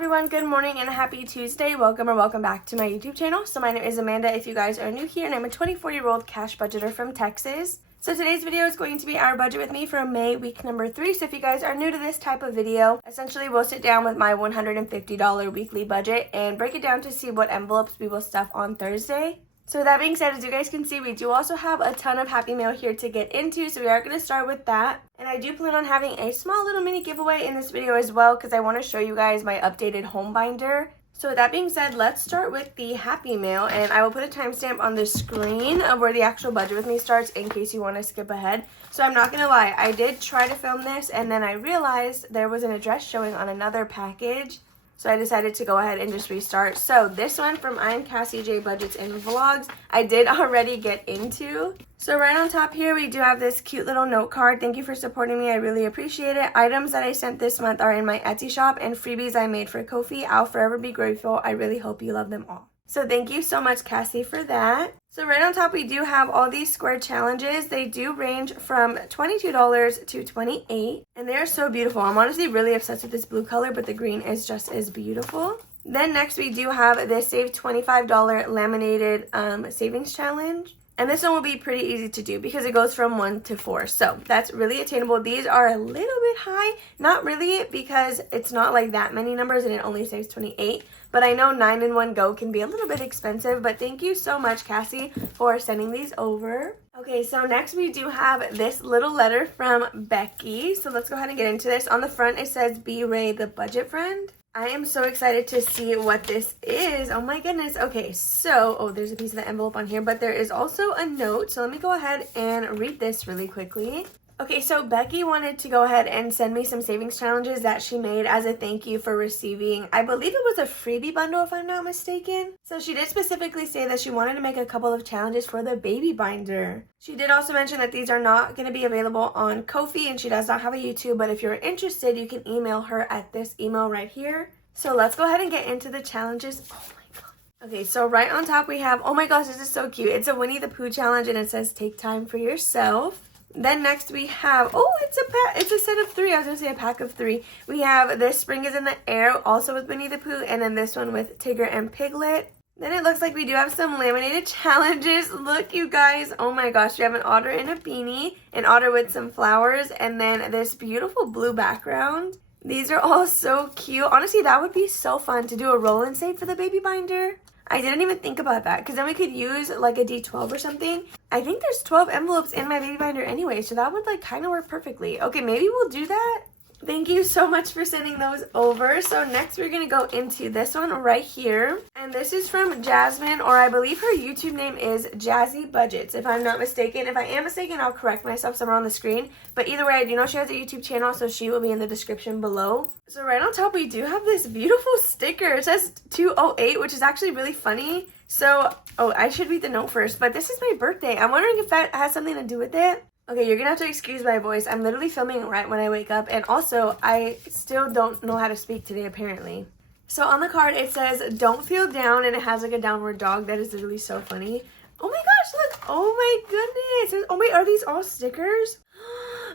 everyone, good morning and happy Tuesday. Welcome back to my YouTube channel. So my name is Amanda if you guys are new here, and I'm a 24-year-old cash budgeter from Texas. So today's video is going to be our budget with me for May week number 3. So if you guys are new to this type of video, essentially we'll sit down with my $150 weekly budget and break it down to see what envelopes we will stuff on Thursday. So with that being said, as you guys can see, we do also have a ton of Happy Mail here to get into, so we are going to start with that. And I do plan on having a small little mini giveaway in this video as well, because I want to show you guys my updated home binder. So with that being said, let's start with the Happy Mail, and I will put a timestamp on the screen of where the actual budget with me starts in case you want to skip ahead. So I'm not going to lie, I did try to film this, and then I realized there was an address showing on another package. So I decided to go ahead and just restart. So this one from I am Cassie J Budgets and Vlogs, I did already get into. So right on top here, we do have this cute little note card. Thank you for supporting me. I really appreciate it. Items that I sent this month are in my Etsy shop, and freebies I made for Ko-fi. I'll forever be grateful. I really hope you love them all. So thank you so much, Cassie, for that. So right on top, we do have all these square challenges. They do range from $22 to $28, and they are so beautiful. I'm honestly really obsessed with this blue color, but the green is just as beautiful. Then next, we do have this Save $25 laminated savings challenge. And this one will be pretty easy to do because it goes from 1 to 4. So that's really attainable. These are a little bit high. Not really, because it's not like that many numbers and it only saves 28. But I know 9 in 1 go can be a little bit expensive. But thank you so much, Cassie, for sending these over. Okay, so next we do have this little letter from Becky. So let's go ahead and get into this. On the front, it says B-RAE, the budget friend. I am so excited to see what this is. Oh my goodness. Okay, so, there's a piece of the envelope on here, but there is also a note. So let me go ahead and read this really quickly. Okay, so Becky wanted to go ahead and send me some savings challenges that she made as a thank you for receiving, I believe it was a freebie bundle if I'm not mistaken. So she did specifically say that she wanted to make a couple of challenges for the baby binder. She did also mention that these are not going to be available on Ko-fi, and she does not have a YouTube, but if you're interested, you can email her at this email right here. So let's go ahead and get into the challenges. Oh my god. Okay, so right on top we have, oh my gosh, this is so cute. It's a Winnie the Pooh challenge, and it says take time for yourself. Then next we have, it's a set of 3. I was going to say a pack of 3. We have this Spring is in the Air, also with Winnie the Pooh, and then this one with Tigger and Piglet. Then it looks like we do have some laminated challenges. Look, you guys. Oh my gosh, we have an otter in a beanie, an otter with some flowers, and then this beautiful blue background. These are all so cute. Honestly, that would be so fun to do a roll and save for the baby binder. I didn't even think about that, because then we could use like a D12 or something. I think there's 12 envelopes in my baby binder anyway, so that would like kind of work perfectly. Okay, maybe we'll do that. Thank you so much for sending those over. So next we're going to go into this one right here. And this is from Jasmine, or I believe her YouTube name is Jazzy Budgets, if I'm not mistaken. If I am mistaken, I'll correct myself somewhere on the screen. But either way, I do know she has a YouTube channel, so she will be in the description below. So right on top, we do have this beautiful sticker. It says 208, which is actually really funny. So, I should read the note first, but this is my birthday. I'm wondering if that has something to do with it. Okay, you're gonna have to excuse my voice. I'm literally filming right when I wake up, and also I still don't know how to speak today apparently. So on the card it says don't feel down, and it has like a downward dog. That is literally so funny. Oh my gosh, look. Oh my goodness. Oh wait, are these all stickers?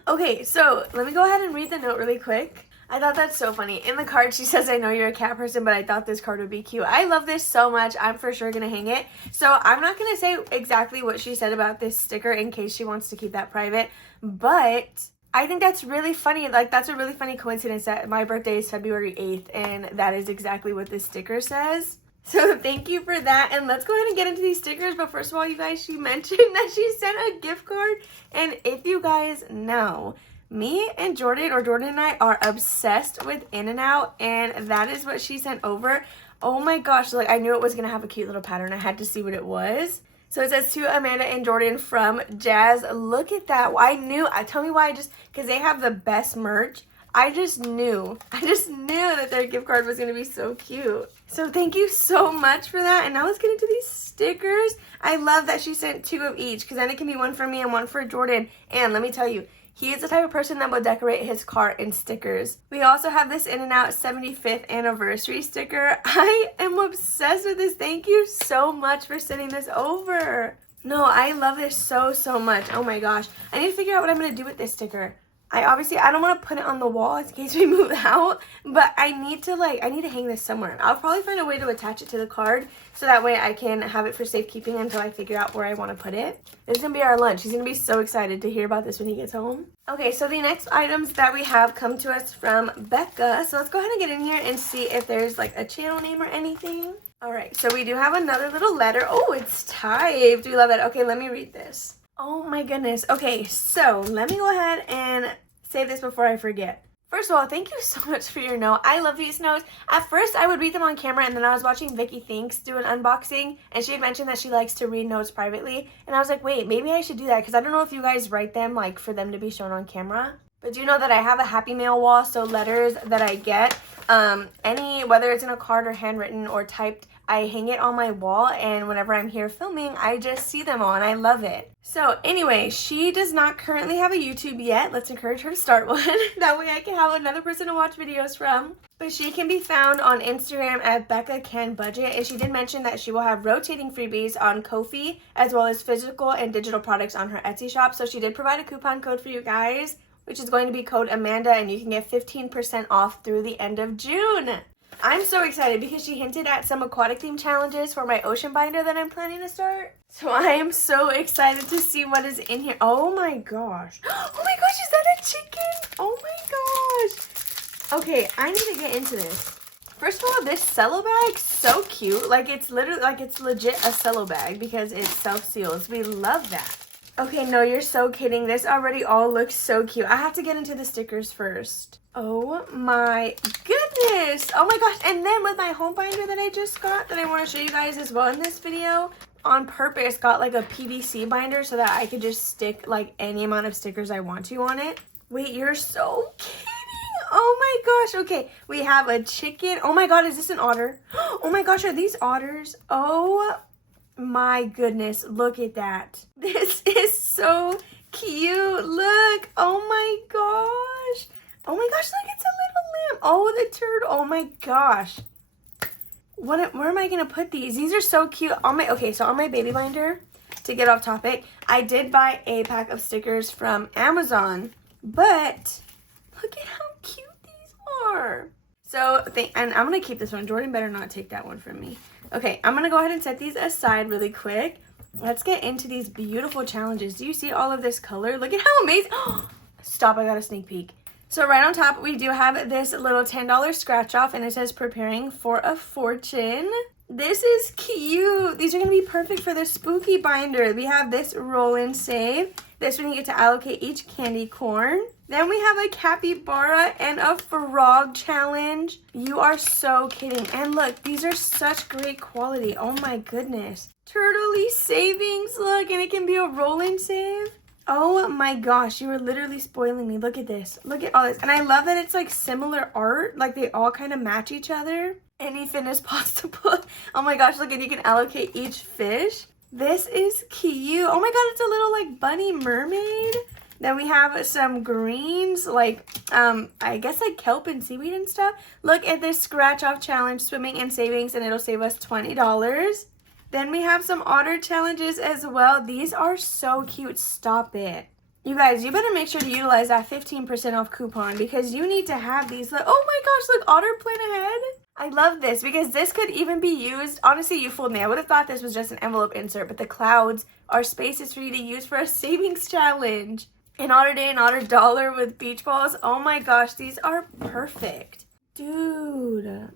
Okay, so let me go ahead and read the note really quick. I thought that's so funny. In the card, she says, I know you're a cat person, but I thought this card would be cute. I love this so much. I'm for sure going to hang it. So I'm not going to say exactly what she said about this sticker in case she wants to keep that private. But I think that's really funny. Like, that's a really funny coincidence that my birthday is February 8th. And that is exactly what this sticker says. So thank you for that. And let's go ahead and get into these stickers. But first of all, you guys, she mentioned that she sent a gift card. And if you guys know, me and Jordan and I are obsessed with In-N-Out, and that is what she sent over. Oh my gosh, like I knew it was going to have a cute little pattern. I had to see what it was. So it says to Amanda and Jordan from Jazz. Look at that. Tell me why because they have the best merch. I just knew that their gift card was going to be so cute. So thank you so much for that. And now let's get into these stickers. I love that she sent 2 of each, because then it can be one for me and one for Jordan. And let me tell you, he is the type of person that will decorate his car in stickers. We also have this In-N-Out 75th anniversary sticker. I am obsessed with this. Thank you so much for sending this over. No, I love this so much. Oh my gosh. I need to figure out what I'm going to do with this sticker. I don't want to put it on the wall in case we move out, but I need to hang this somewhere. I'll probably find a way to attach it to the card so that way I can have it for safekeeping until I figure out where I want to put it. This is going to be our lunch. He's going to be so excited to hear about this when he gets home. Okay, so the next items that we have come to us from Becca. So let's go ahead and get in here and see if there's like a channel name or anything. All right, so we do have another little letter. Oh, it's typed. We love it. Okay, let me read this. Oh my goodness. Okay, so let me go ahead and say this before I forget. First of all, thank you so much for your note. I love these notes. At first, I would read them on camera, and then I was watching Vicky Thinks do an unboxing, and she had mentioned that she likes to read notes privately, and I was like, wait, maybe I should do that, because I don't know if you guys write them, like, for them to be shown on camera. But do you know that I have a Happy Mail wall, so letters that I get, whether it's in a card or handwritten or typed, I hang it on my wall, and whenever I'm here filming, I just see them all, and I love it. So anyway, she does not currently have a YouTube yet. Let's encourage her to start one. That way I can have another person to watch videos from. But she can be found on Instagram at Becca Can Budget, and she did mention that she will have rotating freebies on Ko-fi, as well as physical and digital products on her Etsy shop. So she did provide a coupon code for you guys, which is going to be code Amanda, and you can get 15% off through the end of June. I'm so excited because she hinted at some aquatic theme challenges for my ocean binder that I'm planning to start. So I am so excited to see what is in here. Oh my gosh. Oh my gosh, is that a chicken? Oh my gosh. Okay, I need to get into this. First of all, this cello bag, so cute. Like it's literally, like it's legit a cello bag because it self-seals. We love that. Okay, no, you're so kidding. This already all looks so cute. I have to get into the stickers first. Oh my goodness. Oh my gosh. And then with my home binder that I just got that I want to show you guys as well in this video, on purpose got like a PVC binder so that I could just stick like any amount of stickers I want to on it. Wait, you're so kidding. Oh my gosh. Okay, we have a chicken. Oh my god, is this an otter? Oh my gosh, are these otters? Oh my goodness, look at that. This is so cute. Look. Oh my gosh. Oh my gosh, look, it's a little lamb. Oh, the turtle. Oh my gosh. Where am I going to put these? These are so cute. On my baby binder, to get off topic, I did buy a pack of stickers from Amazon, but look at how cute these are. So, and I'm going to keep this one. Jordan better not take that one from me. Okay, I'm going to go ahead and set these aside really quick. Let's get into these beautiful challenges. Do you see all of this color? Look at how amazing. Oh, stop, I got a sneak peek. So right on top, we do have this little $10 scratch off, and it says preparing for a fortune. This is cute. These are going to be perfect for the spooky binder. We have this roll and save. This one you get to allocate each candy corn. Then we have a capybara and a frog challenge. You are so kidding. And look, these are such great quality. Oh my goodness. Turtley savings. Look, and it can be a roll and save. Oh my gosh, you were literally spoiling me. Look at this. Look at all this. And I love that it's like similar art. Like they all kind of match each other. Any fin is possible. Oh my gosh, look, and you can allocate each fish. This is cute. Oh my god, it's a little like bunny mermaid. Then we have some greens, like, I guess like kelp and seaweed and stuff. Look at this scratch off challenge, swimming and savings, and it'll save us $20. Then we have some otter challenges as well. These are so cute. Stop it. You guys, you better make sure to utilize that 15% off coupon because you need to have these. Like, oh my gosh, look, otter plan ahead. I love this because this could even be used. Honestly, you fooled me. I would have thought this was just an envelope insert, but the clouds are spaces for you to use for a savings challenge. An otter day, an otter dollar with beach balls. Oh my gosh, these are perfect. Dude.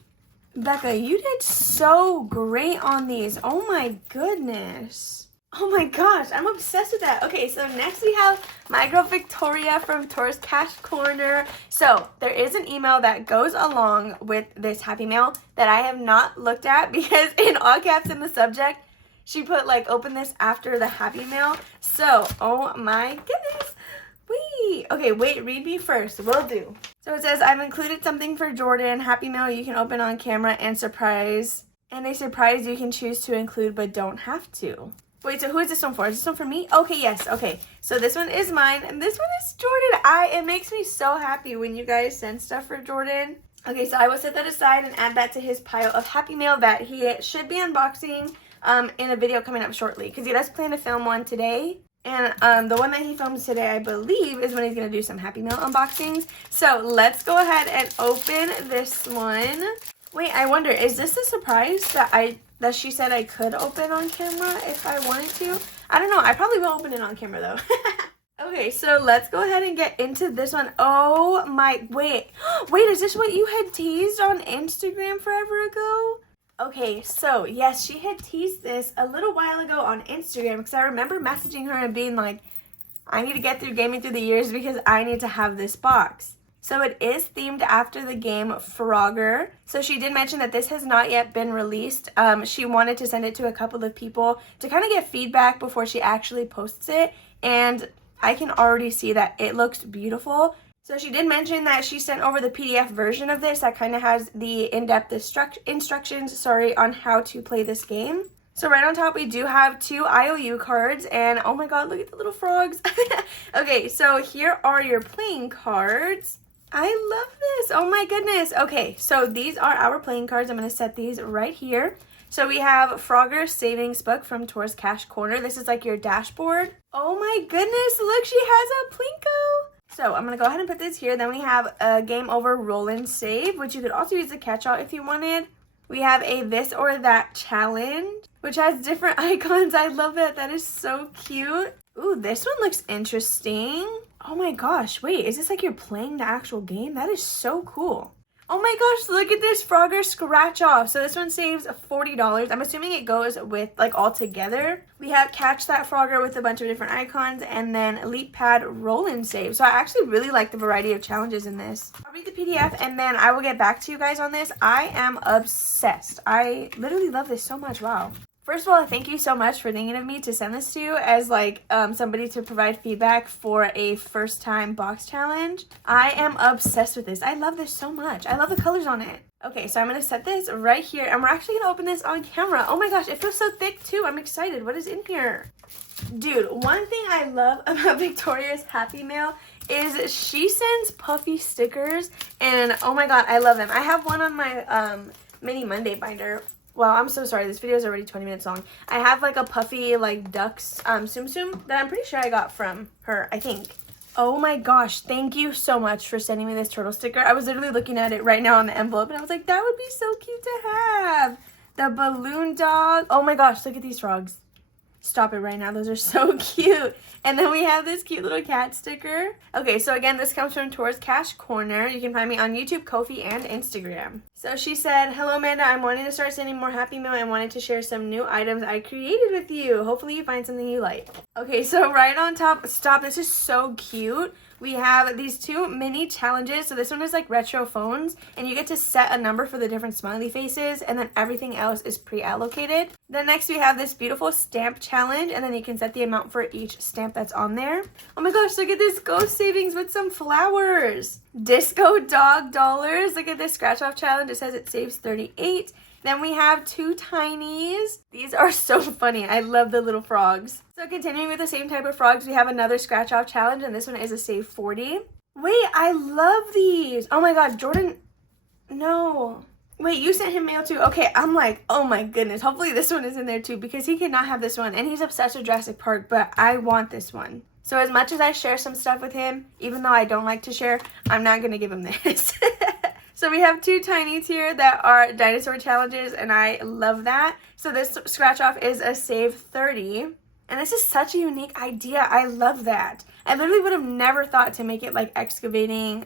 Becca, you did so great on these. Oh my goodness. Oh my gosh, I'm obsessed with that. Okay, so next we have my girl Victoria from Tourist Cash Corner. So there is an email that goes along with this Happy Mail that I have not looked at because in all caps in the subject, she put like open this after the Happy Mail. So, oh my goodness. Okay, wait, read me first. Will do. So it says, I've included something for Jordan. Happy Mail you can open on camera and surprise. And a surprise you can choose to include but don't have to. Wait, so who is this one for? Is this one for me? Okay, yes, okay. So this one is mine and this one is Jordan. It makes me so happy when you guys send stuff for Jordan. Okay, so I will set that aside and add that to his pile of Happy Mail that he should be unboxing in a video coming up shortly because he does plan to film one today. And the one that he films today, I believe, is when he's going to do some Happy Meal unboxings. So let's go ahead and open this one. Wait, I wonder, is this a surprise that she said I could open on camera if I wanted to? I don't know. I probably will open it on camera though. Okay, so let's go ahead and get into this one. Oh my, wait, is this what you had teased on Instagram forever ago? Okay, so yes, she had teased this a little while ago on Instagram because I remember messaging her and being like, I need to get through gaming through the years because I need to have this box. So it is themed after the game Frogger. So she did mention that this has not yet been released. She wanted to send it to a couple of people to kind of get feedback before she actually posts it. And I can already see that it looks beautiful. So she did mention that she sent over the PDF version of this that kind of has the in-depth instructions on how to play this game. So right on top we do have 2 IOU cards, and oh my god, look at the little frogs. Okay, so here are your playing cards. I love this. Oh my goodness. Okay, so these are our playing cards. I'm going to set these right here. So we have Frogger's Savings Book from Tour's Cash Corner. This is like your dashboard. Oh my goodness, look, she has a Plinko. So I'm going to go ahead and put this here. Then we have a Game Over Roll and Save, which you could also use a catch-all if you wanted. We have a This or That Challenge, which has different icons. I love that. That is so cute. Ooh, this one looks interesting. Oh my gosh, wait, is this like you're playing the actual game? That is so cool. Oh my gosh, look at this Frogger Scratch Off. So this one saves $40. I'm assuming it goes with like all together. We have Catch That Frogger with a bunch of different icons, and then Leap Pad Roll and Save. So I actually really like the variety of challenges in this. I'll read the PDF and then I will get back to you guys on this. I am obsessed. I literally love this so much. Wow. First of all, thank you so much for thinking of me to send this to you as like somebody to provide feedback for a first time box challenge. I am obsessed with this. I love this so much. I love the colors on it. Okay, so I'm going to set this right here and we're actually going to open this on camera. Oh my gosh, it feels so thick too. I'm excited. What is in here? Dude, one thing I love about Victoria's Happy Mail is she sends puffy stickers and oh my god, I love them. I have one on my mini Monday binder. Well, I'm so sorry. This video is already 20 minutes long. I have like a puffy like ducks Tsum Tsum that I'm pretty sure I got from her, I think. Oh my gosh. Thank you so much for sending me this turtle sticker. I was literally looking at it right now on the envelope and I was like, that would be so cute to have. The balloon dog. Oh my gosh. Look at these frogs. Stop it right now. Those are so cute. And then we have this cute little cat sticker. Okay, so again, this comes from Tour's Cash Corner. You can find me on YouTube, Ko-fi, and Instagram. So she said, hello, Amanda. I'm wanting to start sending more Happy Meal and wanted to share some new items I created with you. Hopefully you find something you like. Okay, so right on top, stop. This is so cute. We have these 2 mini challenges. So this one is like retro phones and you get to set a number for the different smiley faces and then everything else is pre-allocated. Then next we have this beautiful stamp challenge and then you can set the amount for each stamp that's on there. Oh my gosh, look at this Ghost Savings with some flowers. Disco Dog Dollars. Look at this scratch off challenge. It says it saves 38. Then we have 2 tinies. These are so funny. I love the little frogs. So continuing with the same type of frogs, we have another scratch off challenge and this one is a save 40. Wait, I love these. Oh my god, Jordan. No. Wait, you sent him mail too? Okay, I'm like, oh my goodness. Hopefully this one is in there too because he cannot have this one and he's obsessed with Jurassic Park, but I want this one. So as much as I share some stuff with him, even though I don't like to share, I'm not going to give him this. So we have 2 tinies here that are dinosaur challenges and I love that. So this scratch off is a save 30. And this is such a unique idea. I love that. I literally would have never thought to make it like excavating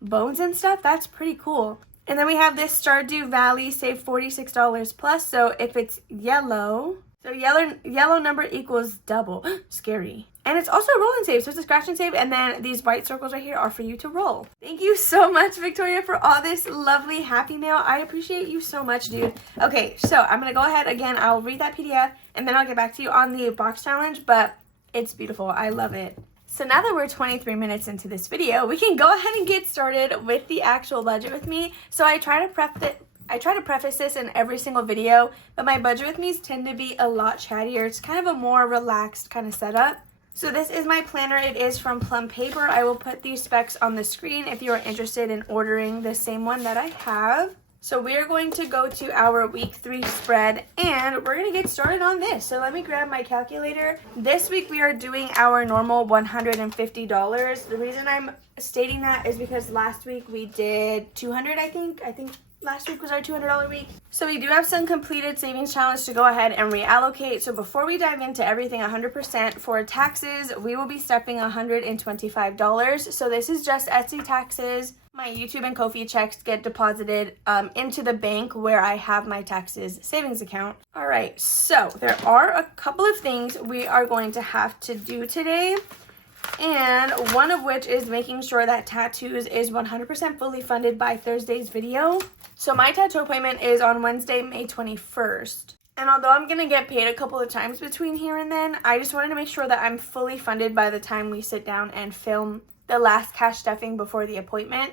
bones and stuff. That's pretty cool. And then we have this Stardew Valley save $46 plus. So if it's yellow, so yellow number equals double. Scary. And it's also a roll and save, so it's a scratch and save, and then these white circles right here are for you to roll. Thank you so much, Victoria, for all this lovely Happy Mail. I appreciate you so much, dude. Okay, so I'm going to go ahead again. I'll read that PDF, and then I'll get back to you on the box challenge, but it's beautiful. I love it. So now that we're 23 minutes into this video, we can go ahead and get started with the actual budget with me. So I try to preface this in every single video, but my budget with me's tend to be a lot chattier. It's kind of a more relaxed kind of setup. So this is my planner. It is from Plum Paper. I will put these specs on the screen if you are interested in ordering the same one that I have. So we are going to go to our week 3 spread and we're going to get started on this. So let me grab my calculator. This week we are doing our normal $150. The reason I'm stating that is because last week we did $200, I think last week was our $200 week. So we do have some completed savings challenge to go ahead and reallocate. So before we dive into everything 100%, for taxes, we will be stepping $125. So this is just Etsy taxes. My YouTube and Ko-fi checks get deposited into the bank where I have my taxes savings account. All right, so there are a couple of things we are going to have to do today. And one of which is making sure that tattoos is 100% fully funded by Thursday's video. So my tattoo appointment is on Wednesday, May 21st. And although I'm going to get paid a couple of times between here and then, I just wanted to make sure that I'm fully funded by the time we sit down and film the last cash stuffing before the appointment.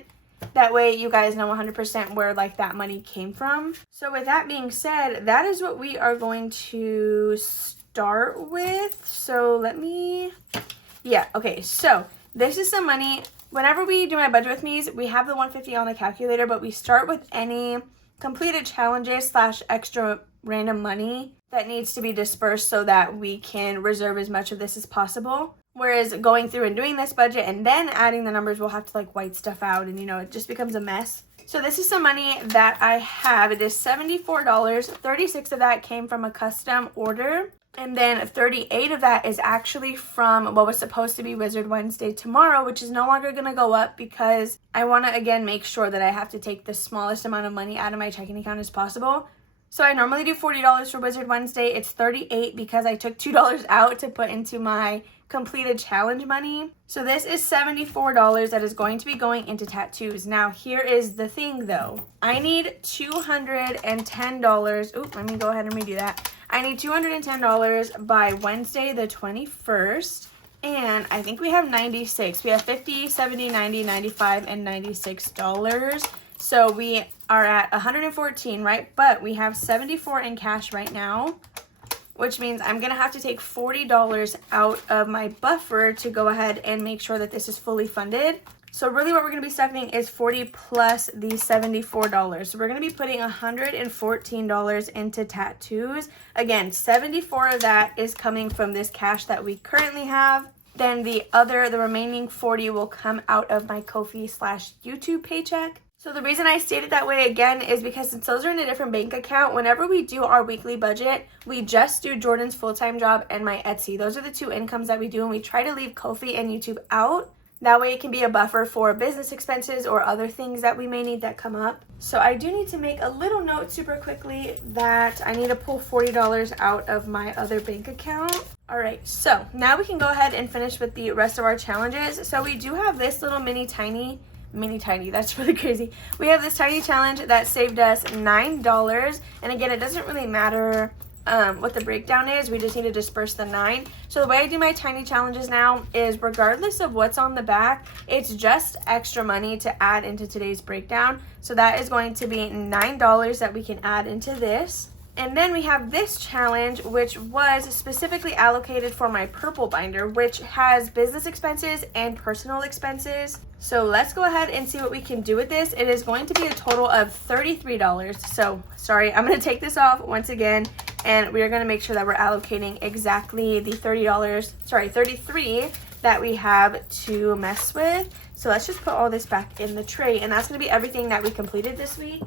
That way you guys know 100% where like that money came from. So with that being said, that is what we are going to start with. So okay, so this is some money. Whenever we do my budget with me's, we have the 150 on the calculator, but we start with any completed challenges / extra random money that needs to be dispersed so that we can reserve as much of this as possible. Whereas going through and doing this budget and then adding the numbers, we'll have to like white stuff out and it just becomes a mess. So this is some money that I have. It is $74. 36 of that came from a custom order. And then 38 of that is actually from what was supposed to be Wizard Wednesday tomorrow, which is no longer going to go up because I want to, again, make sure that I have to take the smallest amount of money out of my checking account as possible. So I normally do $40 for Wizard Wednesday. It's $38 because I took $2 out to put into my completed challenge money. So this is $74 that is going to be going into tattoos. Now, here is the thing, though. I need $210. Oop, let me go ahead and redo that. I need $210 by Wednesday the 21st, and I think we have 96. We have 50, 70, 90, 95, and $96. So we are at 114, right? But we have 74 in cash right now, which means I'm going to have to take $40 out of my buffer to go ahead and make sure that this is fully funded. So really what we're going to be stuffing is 40 plus the $74. So we're going to be putting $114 into tattoos. Again, 74 of that is coming from this cash that we currently have. Then the remaining 40 will come out of my Ko-fi / YouTube paycheck. So the reason I stated that way again is because since those are in a different bank account, whenever we do our weekly budget, we just do Jordan's full-time job and my Etsy. Those are the two incomes that we do, and we try to leave Ko-fi and YouTube out. That way it can be a buffer for business expenses or other things that we may need that come up. So I do need to make a little note super quickly that I need to pull $40 out of my other bank account. All right, so now we can go ahead and finish with the rest of our challenges. So we do have this little mini tiny, that's really crazy. We have this tiny challenge that saved us $9. And again, it doesn't really matter what the breakdown is. We just need to disperse the 9. So the way I do my tiny challenges now is regardless of what's on the back, it's just extra money to add into today's breakdown. So that is going to be $9 that we can add into this. And then we have this challenge, which was specifically allocated for my purple binder, which has business expenses and personal expenses. So let's go ahead and see what we can do with this. It is going to be a total of $33. So sorry, I'm going to take this off once again, and we are going to make sure that we're allocating exactly the $33 that we have to mess with. So let's just put all this back in the tray, and that's going to be everything that we completed this week.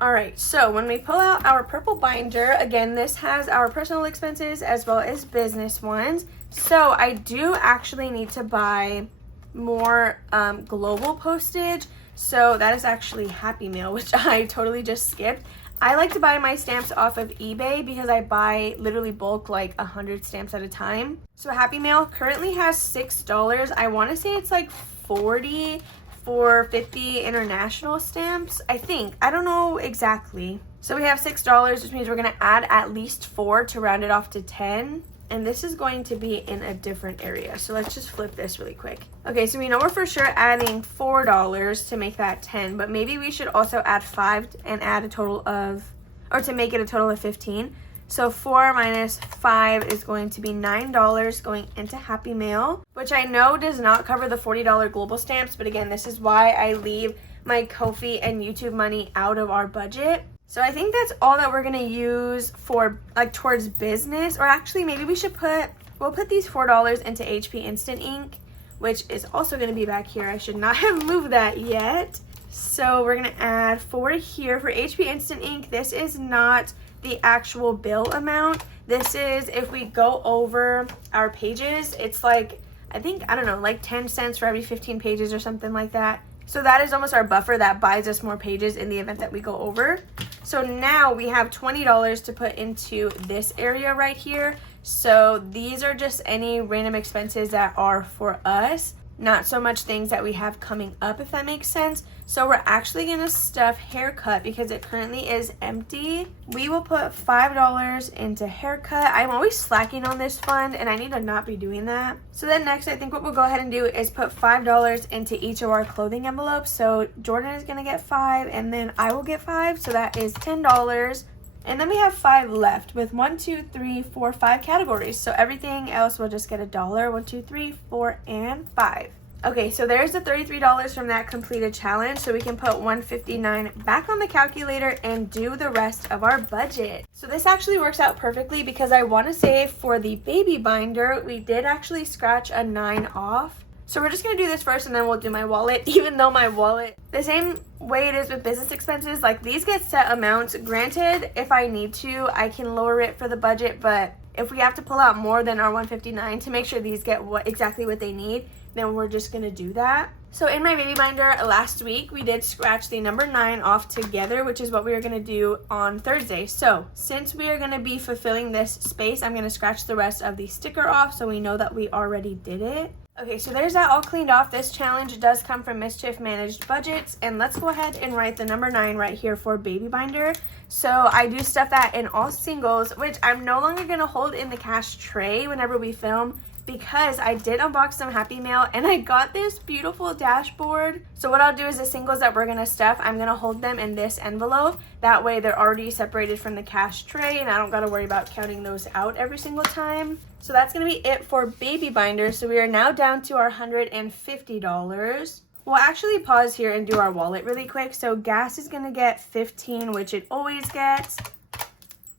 All right, so when we pull out our purple binder, again, this has our personal expenses as well as business ones. So I do actually need to buy more global postage. So that is actually Happy Meal, which I totally just skipped. I like to buy my stamps off of eBay because I buy literally bulk like 100 stamps at a time. So Happy Meal currently has $6. I want to say it's like 40 for 50 international stamps, I think. I don't know exactly. So we have $6, which means we're going to add at least 4 to round it off to 10. And this is going to be in a different area. So let's just flip this really quick. Okay, so we know we're for sure adding $4 to make that 10, but maybe we should also add 5 and add a total of, or to make it a total of 15. So 4 minus 5 is going to be $9 going into Happy Mail, which I know does not cover the $40 global stamps, but again, this is why I leave my Ko-fi and YouTube money out of our budget. So I think that's all that we're gonna use for like towards business. Or actually maybe we'll put these $4 into HP Instant Ink, which is also gonna be back here. I should not have moved that yet. So we're gonna add 4 here for HP Instant Ink. This is not the actual bill amount. This is if we go over our pages, it's like, I think, I don't know, like 10 cents for every 15 pages or something like that. So that is almost our buffer that buys us more pages in the event that we go over. So now we have $20 to put into this area right here. So these are just any random expenses that are for us, not so much things that we have coming up, if that makes sense. So we're actually gonna stuff haircut because it currently is empty. We will put $5 into haircut. I'm always slacking on this fund and I need to not be doing that. So then next, I think what we'll go ahead and do is put $5 into each of our clothing envelopes. So Jordan is gonna get 5 and then I will get 5. So that is $10. And then we have 5 left with 1, 2, 3, 4, 5 categories. So everything else will just get $1. 1, 2, 3, 4, and 5. Okay, so there's the $33 from that completed challenge. So we can put $159 back on the calculator and do the rest of our budget. So this actually works out perfectly because I want to say for the baby binder, we did actually scratch a 9 off. So we're just going to do this first and then we'll do my wallet, even though my wallet, the same way it is with business expenses, like these get set amounts. Granted, if I need to, I can lower it for the budget, but if we have to pull out more than our $159 to make sure these get exactly what they need, then we're just going to do that. So in my baby binder last week, we did scratch the number 9 off together, which is what we are going to do on Thursday. So since we are going to be fulfilling this space, I'm going to scratch the rest of the sticker off so we know that we already did it. Okay, so there's that all cleaned off. This challenge does come from Mischief Managed Budgets, and let's go ahead and write the number 9 right here for baby binder. So I do stuff that in all singles, which I'm no longer going to hold in the cash tray whenever we film, because I did unbox some Happy Mail and I got this beautiful dashboard. So what I'll do is the singles that we're gonna stuff, I'm gonna hold them in this envelope. That way they're already separated from the cash tray and I don't gotta worry about counting those out every single time. So that's gonna be it for baby binder. So we are now down to our $150. We'll actually pause here and do our wallet really quick. So gas is gonna get 15, which it always gets.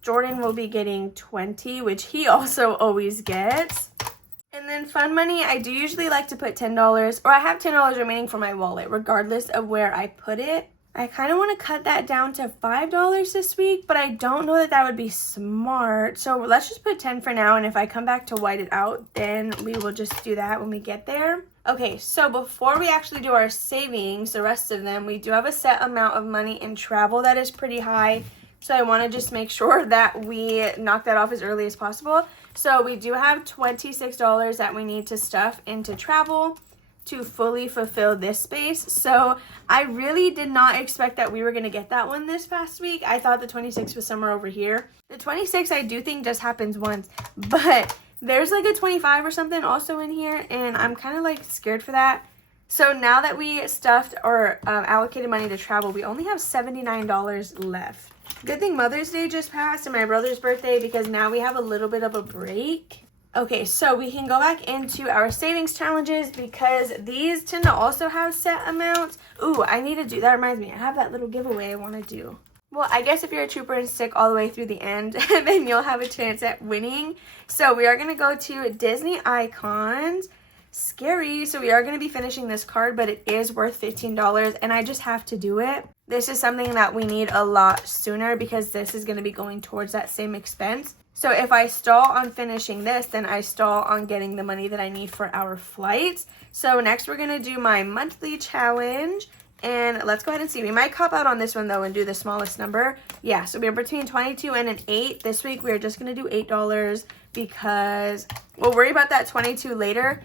Jordan will be getting 20, which he also always gets. And then fun money, I do usually like to put $10, or I have $10 remaining for my wallet, regardless of where I put it. I kind of want to cut that down to $5 this week, but I don't know that that would be smart. So let's just put 10 for now, and if I come back to white it out, then we will just do that when we get there. Okay, so before we actually do our savings, the rest of them, we do have a set amount of money in travel that is pretty high. So I want to just make sure that we knock that off as early as possible. So we do have $26 that we need to stuff into travel to fully fulfill this space. So I really did not expect that we were going to get that one this past week. I thought the 26 was somewhere over here. The 26 I do think just happens once, but there's like a 25 or something also in here, and I'm kind of like scared for that. So now that we stuffed or allocated money to travel, we only have $79 left. Good thing Mother's Day just passed and my brother's birthday, because now we have a little bit of a break. Okay, so we can go back into our savings challenges because these tend to also have set amounts. Ooh, I need to do, that reminds me, I have that little giveaway I want to do. Well, I guess if you're a trooper and stick all the way through the end, then you'll have a chance at winning. So we are going to go to Disney Icons. Scary. So we are going to be finishing this card, but it is worth $15 and I just have to do it. This is something that we need a lot sooner because this is going to be going towards that same expense. So if I stall on finishing this, then I stall on getting the money that I need for our flights. So next we're going to do my monthly challenge. And let's go ahead and see. We might cop out on this one though and do the smallest number. Yeah, so we're between 22 and an 8. This week we're just going to do $8 because we'll worry about that 22 later.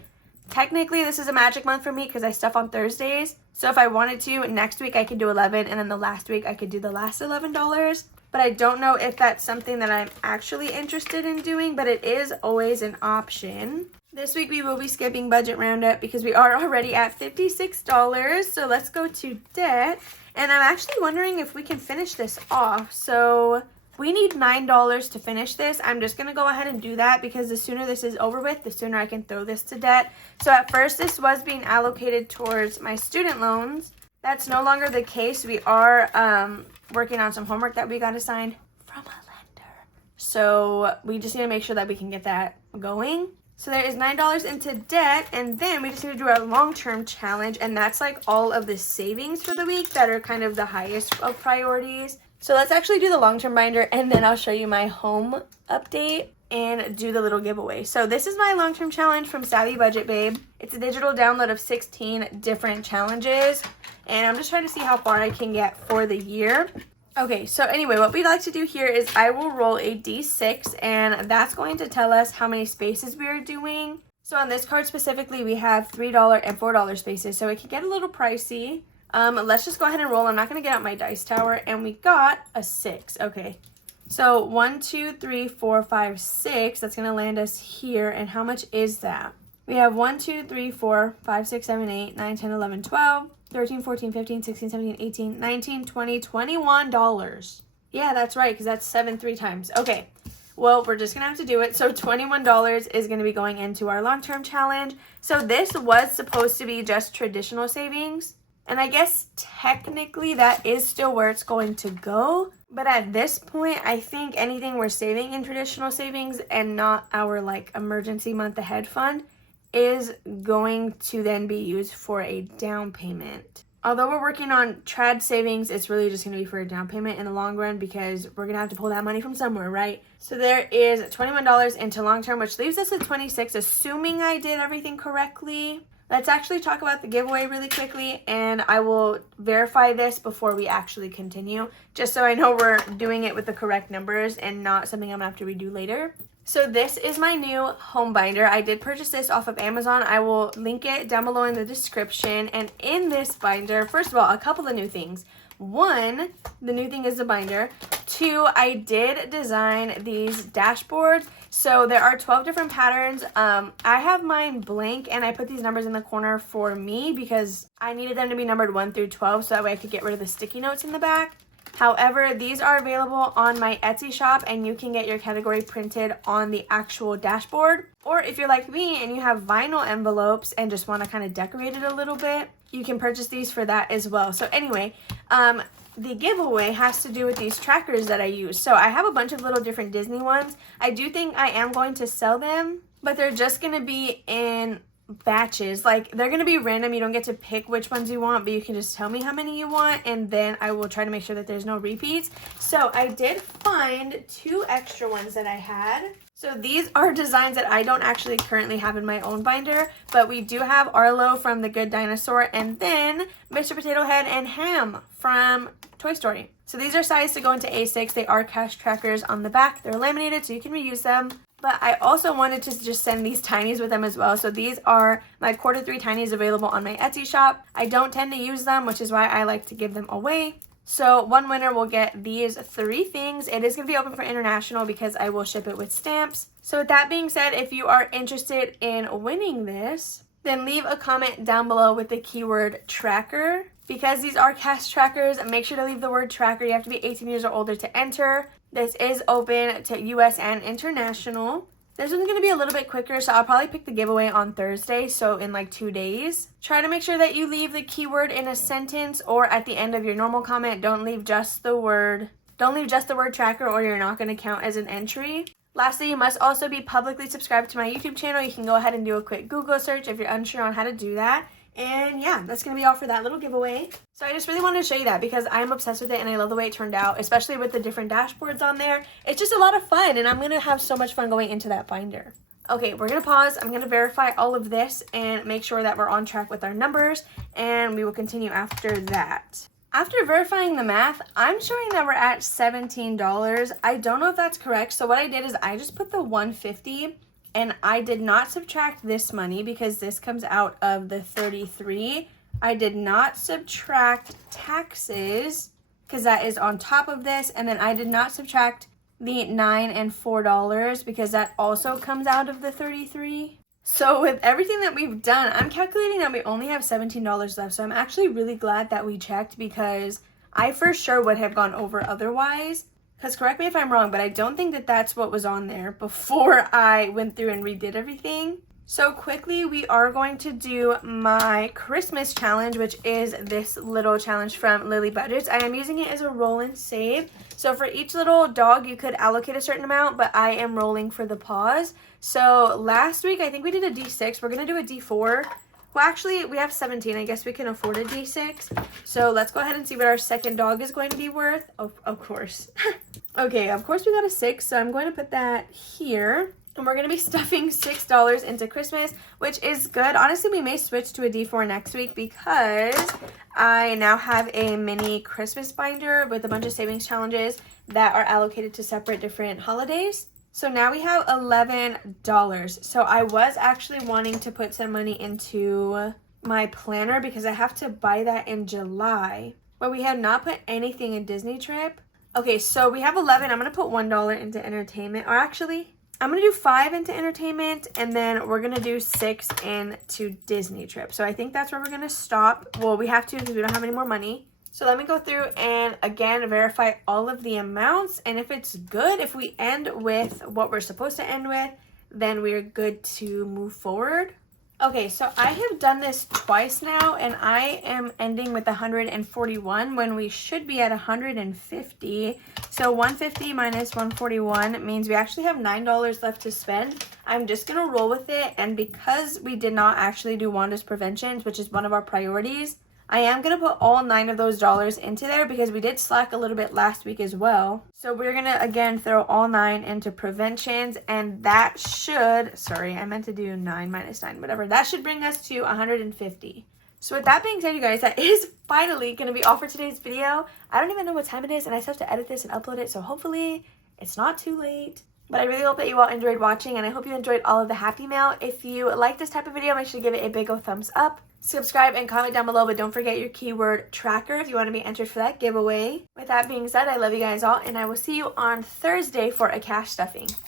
Technically, this is a magic month for me because I stuff on Thursdays. So if I wanted to, next week I could do 11, and then the last week I could do the last $11. But I don't know if that's something that I'm actually interested in doing, but it is always an option. This week we will be skipping budget roundup because we are already at $56. So let's go to debt. And I'm actually wondering if we can finish this off. So we need $9 to finish this. I'm just going to go ahead and do that because the sooner this is over with, the sooner I can throw this to debt. So at first this was being allocated towards my student loans. That's no longer the case. We are working on some homework that we got assigned from a lender. So we just need to make sure that we can get that going. So there is $9 into debt, and then we just need to do our long-term challenge, and that's like all of the savings for the week that are kind of the highest of priorities. So let's actually do the long-term binder, and then I'll show you my home update and do the little giveaway. So this is my long-term challenge from Savvy Budget Babe. It's a digital download of 16 different challenges, and I'm just trying to see how far I can get for the year. Okay, so anyway, what we'd like to do here is I will roll a D6, and that's going to tell us how many spaces we are doing. So on this card specifically, we have $3 and $4 spaces, so it can get a little pricey. Let's just go ahead and roll. I'm not going to get out my dice tower, and we got a 6. Okay, so 1, 2, 3, 4, 5, 6. That's going to land us here, and how much is that? We have 1, 2, 3, 4, 5, 6, 7, 8, 9, 10, 11, 12. 13, 14, 15, 16, 17, 18, 19, 20, $21. Yeah, that's right, because that's 7 3 times. Okay, well, we're just going to have to do it. So $21 is going to be going into our long-term challenge. So this was supposed to be just traditional savings. And I guess technically that is still where it's going to go. But at this point, I think anything we're saving in traditional savings and not our like emergency month ahead fund is going to then be used for a down payment. Although we're working on trad savings, it's really just going to be for a down payment in the long run because we're going to have to pull that money from somewhere, right? So there is $21 into long term, which leaves us at 26, assuming I did everything correctly. Let's actually talk about the giveaway really quickly, and I will verify this before we actually continue, just so I know we're doing it with the correct numbers and not something I'm going to have to redo later. So this is my new home binder. I did purchase this off of Amazon. I will link it down below in the description. And in this binder, first of all, a couple of new things. 1, the new thing is the binder. 2, I did design these dashboards. So there are 12 different patterns. I have mine blank, and I put these numbers in the corner for me because I needed them to be numbered 1 through 12 so that way I could get rid of the sticky notes in the back. However, these are available on my Etsy shop, and you can get your category printed on the actual dashboard. Or if you're like me and you have vinyl envelopes and just want to kind of decorate it a little bit, you can purchase these for that as well. So anyway, the giveaway has to do with these trackers that I use. So I have a bunch of little different Disney ones. I do think I am going to sell them, but they're just going to be in batches. Like, they're going to be random. You don't get to pick which ones you want, but you can just tell me how many you want, and then I will try to make sure that there's no repeats. So I did find 2 extra ones that I had. So these are designs that I don't actually currently have in my own binder, but we do have Arlo from The Good Dinosaur, and then Mr. Potato Head and Ham from Toy Story. So these are sized to go into A6. They are cash trackers on the back. They're laminated, so you can reuse them. But I also wanted to just send these tinies with them as well. So these are my 1/4-3 tinies available on my Etsy shop. I don't tend to use them, which is why I like to give them away. So one winner will get these 3 things. It is going to be open for international because I will ship it with stamps. So with that being said, if you are interested in winning this, then leave a comment down below with the keyword tracker. Because these are cash trackers, make sure to leave the word tracker. You have to be 18 years or older to enter. This is open to US and international. This one's going to be a little bit quicker, so I'll probably pick the giveaway on Thursday, so in like 2 days. Try to make sure that you leave the keyword in a sentence or at the end of your normal comment. Don't leave just the word tracker, or you're not going to count as an entry. Lastly, you must also be publicly subscribed to my YouTube channel. You can go ahead and do a quick Google search if you're unsure on how to do that. And yeah, that's going to be all for that little giveaway. So I just really wanted to show you that because I'm obsessed with it and I love the way it turned out, especially with the different dashboards on there. It's just a lot of fun, and I'm going to have so much fun going into that binder. Okay, we're going to pause. I'm going to verify all of this and make sure that we're on track with our numbers, and we will continue after that. After verifying the math, I'm showing that we're at $17. I don't know if that's correct. So what I did is I just put the $150, and I did not subtract this money because this comes out of the 33. I did not subtract taxes because that is on top of this. And then I did not subtract the $9 and $4 because that also comes out of the 33. So with everything that we've done, I'm calculating that we only have $17 left. So I'm actually really glad that we checked because I for sure would have gone over otherwise. Because correct me if I'm wrong, but I don't think that that's what was on there before I went through and redid everything. So quickly, we are going to do my Christmas challenge, which is this little challenge from Lily Budgets. I am using it as a roll and save. So for each little dog, you could allocate a certain amount, but I am rolling for the paws. So last week, I think we did a D6. We're going to do a D4. Well, actually, we have 17. I guess we can afford a D6. So let's go ahead and see what our second dog is going to be worth. Oh, of course. Okay, of course we got a 6, so I'm going to put that here. And we're going to be stuffing $6 into Christmas, which is good. Honestly, we may switch to a D4 next week because I now have a mini Christmas binder with a bunch of savings challenges that are allocated to separate different holidays. So now we have $11. So I was actually wanting to put some money into my planner because I have to buy that in July. But we have not put anything in Disney trip. Okay, so we have 11. I'm going to put $1 into entertainment. Or actually, I'm going to do 5 into entertainment, and then we're going to do 6 into Disney trip. So I think that's where we're going to stop. Well, we have to because we don't have any more money. So let me go through and, again, verify all of the amounts. And if it's good, if we end with what we're supposed to end with, then we're good to move forward. Okay, so I have done this twice now, and I am ending with 141 when we should be at 150. So 150 minus 141 means we actually have $9 left to spend. I'm just going to roll with it, and because we did not actually do Wanda's preventions, which is one of our priorities, I am going to put all 9 of those dollars into there because we did slack a little bit last week as well. So we're going to, again, throw all 9 into preventions, and that should, sorry, I meant to do 9 minus 9, whatever. That should bring us to 150. So with that being said, you guys, that is finally going to be all for today's video. I don't even know what time it is, and I still have to edit this and upload it, so hopefully it's not too late. But I really hope that you all enjoyed watching, and I hope you enjoyed all of the Happy Mail. If you like this type of video, make sure to give it a big old thumbs up. Subscribe and comment down below, but don't forget your keyword tracker if you want to be entered for that giveaway. With that being said, I love you guys all, and I will see you on Thursday for a cash stuffing.